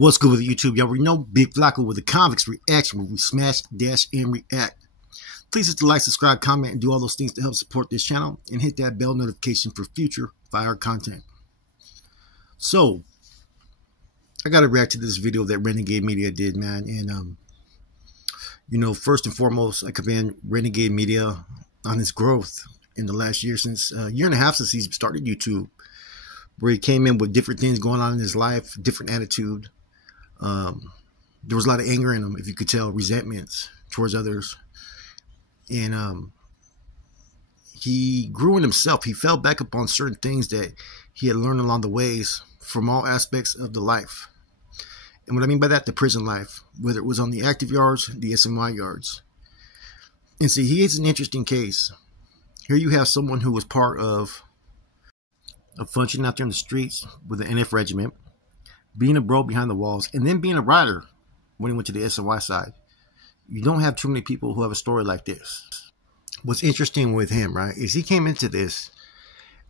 What's good with YouTube? Y'all already know Big Flacco with the Convicts Reaction, where we smash, dash, and react. Please hit the like, subscribe, comment, and do all those things to help support this channel, and hit that bell notification for future fire content. So, I gotta react to this video that Renegade Media did, man. And first and foremost, I commend Renegade Media on his growth in the last year, since a year and a half since he started YouTube, where he came in with different things going on in his life, different attitude. There was a lot of anger in him, if you could tell, resentments towards others. And he grew in himself. He fell back upon certain things that he had learned along the ways from all aspects of the life. And what I mean by that, the prison life, whether it was on the active yards, the SMY yards. And see, he is an interesting case. Here you have someone who was part of a function out there in the streets with the NF regiment, being a bro behind the walls, and then being a rider when he went to the SNY side. You don't have too many people who have a story like this. What's interesting with him, right, is he came into this,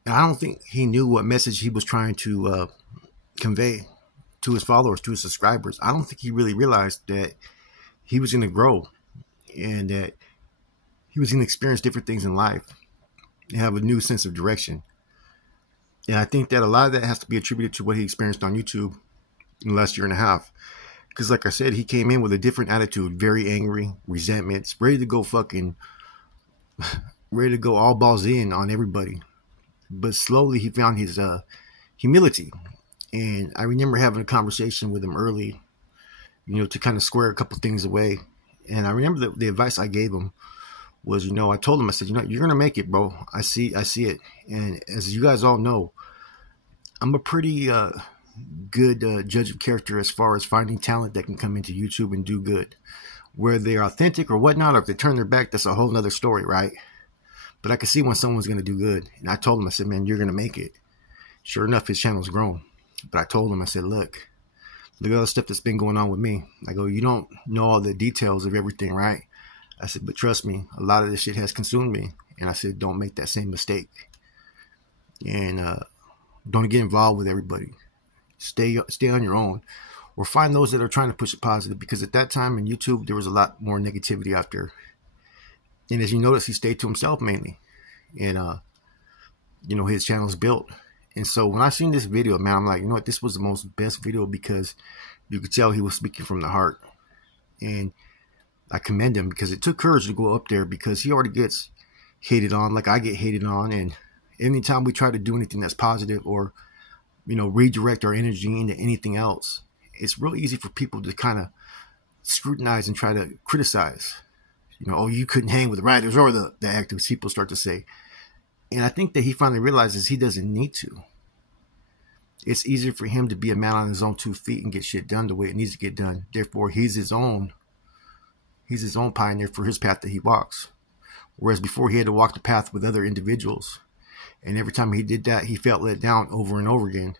and I don't think he knew what message he was trying to convey to his followers, to his subscribers. I don't think he really realized that he was going to grow and that he was going to experience different things in life and have a new sense of direction. And I think that a lot of that has to be attributed to what he experienced on YouTube in the last year and a half. Because like I said, he came in with a different attitude, very angry, resentments, ready to go all balls in on everybody. But slowly he found his humility. And I remember having a conversation with him early, to kind of square a couple things away. And I remember the advice I gave him was, I told him, I said, you're going to make it, bro. I see it. And as you guys all know, I'm a pretty good judge of character as far as finding talent that can come into YouTube and do good. Whether they're authentic or whatnot, or if they turn their back, that's a whole nother story, right? But I can see when someone's going to do good. And I told him, I said, man, you're going to make it. Sure enough, his channel's grown. But I told him, I said, look at all the stuff that's been going on with me. I go, you don't know all the details of everything, right? I said, but trust me, a lot of this shit has consumed me. And I said, don't make that same mistake. And don't get involved with everybody. Stay on your own, or find those that are trying to push it positive, because at that time in YouTube there was a lot more negativity out there. And as you notice, he stayed to himself mainly, and his channel's built. And so when I seen this video, man, I'm like, what, this was the best video, because you could tell he was speaking from the heart. And I commend him, because it took courage to go up there, because he already gets hated on like I get hated on. And anytime we try to do anything that's positive, or redirect our energy into anything else, it's real easy for people to kind of scrutinize and try to criticize. Oh, you couldn't hang with the writers or the activists, people start to say. And I think that he finally realizes he doesn't need to. It's easier for him to be a man on his own 2 feet and get shit done the way it needs to get done. Therefore, he's his own pioneer for his path that he walks. Whereas before, he had to walk the path with other individuals. And every time he did that, he felt let down over and over again.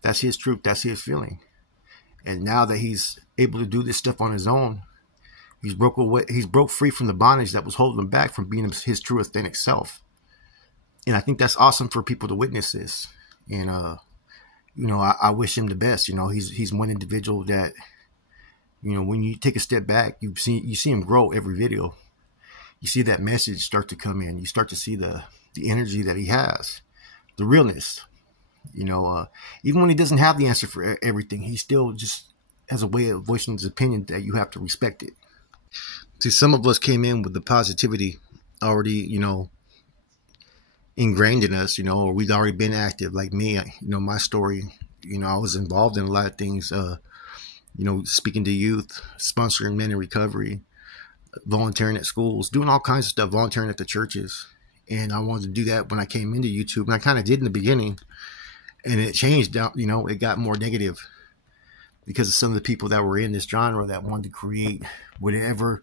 That's his truth. That's his feeling. And now that he's able to do this stuff on his own, he's broke free from the bondage that was holding him back from being his true authentic self. And I think that's awesome for people to witness this. And I wish him the best. He's one individual that, when you take a step back, you see him grow every video. You see that message start to come in. You start to see the energy that he has, the realness. Even when he doesn't have the answer for everything, he still just has a way of voicing his opinion that you have to respect it. See, some of us came in with the positivity already, ingrained in us, or we'd already been active. Like me, my story, I was involved in a lot of things, speaking to youth, sponsoring men in recovery, volunteering at schools, doing all kinds of stuff, volunteering at the churches. And I wanted to do that when I came into YouTube, and I kind of did in the beginning, and it changed out, it got more negative because of some of the people that were in this genre that wanted to create whatever,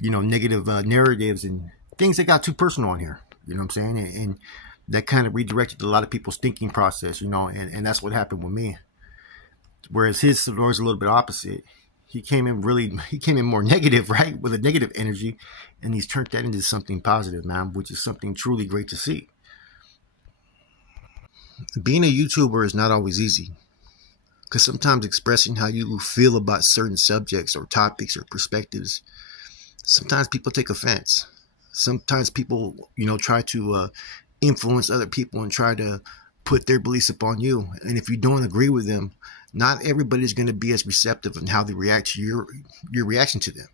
negative narratives and things that got too personal on here, you know what I'm saying? And that kind of redirected a lot of people's thinking process, and that's what happened with me. Whereas his story is a little bit opposite. He came in more negative, right? With a negative energy, and he's turned that into something positive, man, which is something truly great to see. Being a YouTuber is not always easy. Because sometimes expressing how you feel about certain subjects or topics or perspectives, sometimes people take offense. Sometimes people, try to influence other people and try to put their beliefs upon you. And if you don't agree with them, not everybody's going to be as receptive in how they react to your reaction to them.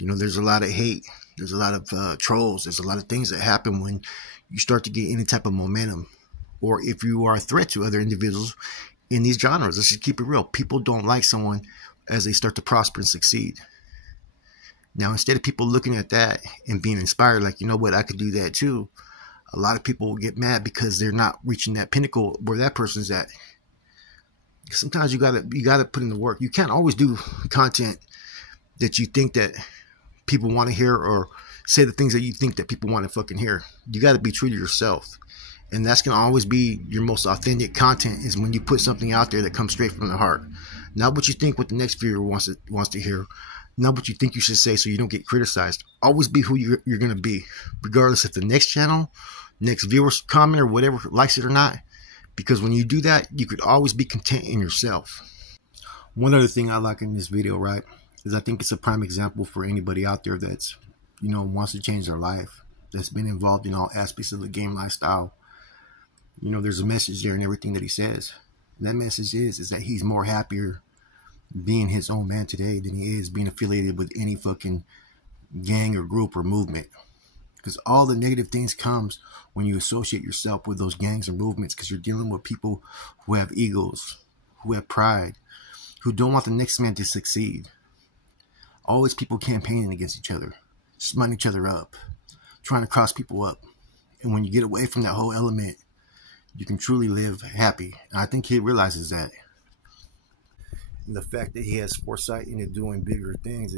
There's a lot of hate. There's a lot of trolls. There's a lot of things that happen when you start to get any type of momentum, or if you are a threat to other individuals in these genres. Let's just keep it real. People don't like someone as they start to prosper and succeed. Now, instead of people looking at that and being inspired, like, you know what, I could do that too, a lot of people will get mad because they're not reaching that pinnacle where that person's at. Sometimes you gotta put in the work. You can't always do content that you think that people want to hear, or say the things that you think that people want to fucking hear. You got to be true to yourself. And that's going to always be your most authentic content, is when you put something out there that comes straight from the heart. Not what you think what the next viewer wants to hear. Not what you think you should say so you don't get criticized. Always be who you're going to be, regardless if the next channel, next viewer comment or whatever likes it or not. Because when you do that, you could always be content in yourself. One other thing I like in this video, right, is I think it's a prime example for anybody out there that's, wants to change their life, that's been involved in all aspects of the game lifestyle. There's a message there in everything that he says. And that message is that he's more happier being his own man today than he is being affiliated with any fucking gang or group or movement. Because all the negative things comes when you associate yourself with those gangs or movements, because you're dealing with people who have egos, who have pride, who don't want the next man to succeed. Always people campaigning against each other, smutting each other up, trying to cross people up. And when you get away from that whole element, you can truly live happy. And I think he realizes that. And the fact that he has foresight into doing bigger things,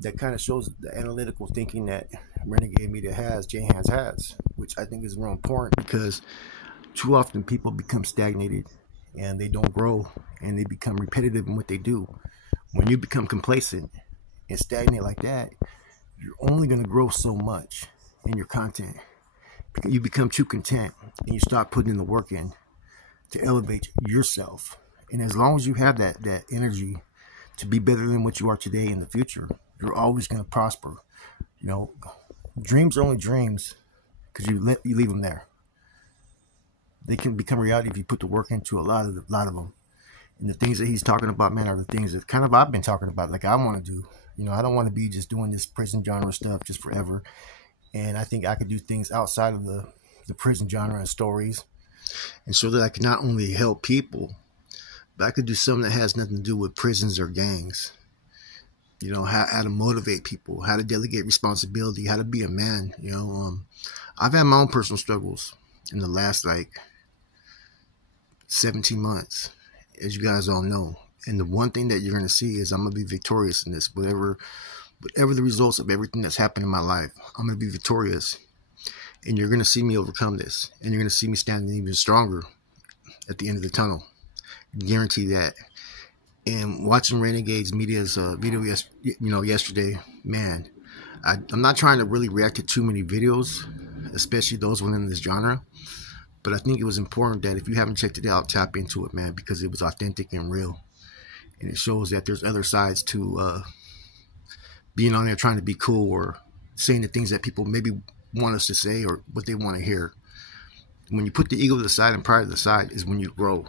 that kind of shows the analytical thinking that Renegade Media has, J-Hands has, which I think is real important, because too often people become stagnated and they don't grow, and they become repetitive in what they do. When you become complacent and stagnate like that, you're only going to grow so much in your content. You become too content and you stop putting in the work in to elevate yourself. And as long as you have that energy to be better than what you are today in the future, you're always going to prosper. Dreams are only dreams because you leave them there. They can become reality if you put the work into a lot of them. And the things that he's talking about, man, are the things that kind of I've been talking about, like I want to do. I don't want to be just doing this prison genre stuff just forever. And I think I could do things outside of the prison genre and stories. And so that I can not only help people, but I could do something that has nothing to do with prisons or gangs. How to motivate people, how to delegate responsibility, how to be a man. I've had my own personal struggles in the last 17 months, as you guys all know. And the one thing that you're going to see is I'm going to be victorious in this. Whatever the results of everything that's happened in my life, I'm going to be victorious. And you're going to see me overcome this. And you're going to see me standing even stronger at the end of the tunnel. Guarantee that. And watching Renegade's Media's video yesterday, man, I'm not trying to really react to too many videos, especially those within this genre. But I think it was important that if you haven't checked it out, tap into it, man, because it was authentic and real. And it shows that there's other sides to being on there trying to be cool, or saying the things that people maybe want us to say or what they want to hear. When you put the ego to the side and pride to the side is when you grow.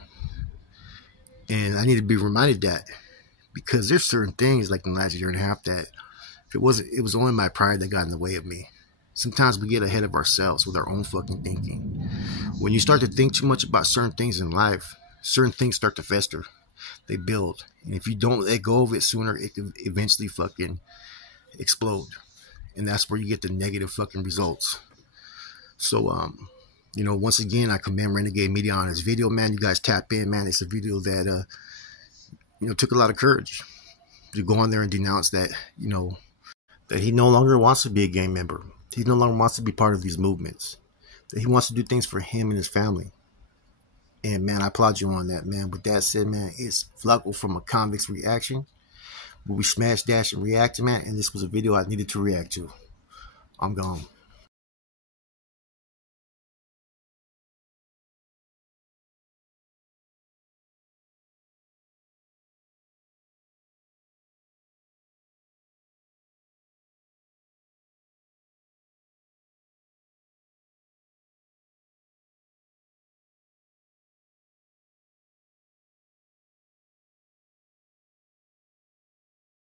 And I need to be reminded that, because there's certain things like in the last year and a half that it was only my pride that got in the way of me. Sometimes we get ahead of ourselves with our own fucking thinking. When you start to think too much about certain things in life, certain things start to fester. They build. And if you don't let go of it sooner, it can eventually fucking explode. And that's where you get the negative fucking results. So, once again, I commend Renegade Media on his video, man. You guys tap in, man. It's a video that, took a lot of courage to go on there and denounce that, that he no longer wants to be a gang member. He no longer wants to be part of these movements. That he wants to do things for him and his family. And, man, I applaud you on that, man. With that said, man, it's Flacco from A Convict's Reaction, where we smash, dash, and react, man. And this was a video I needed to react to. I'm gone.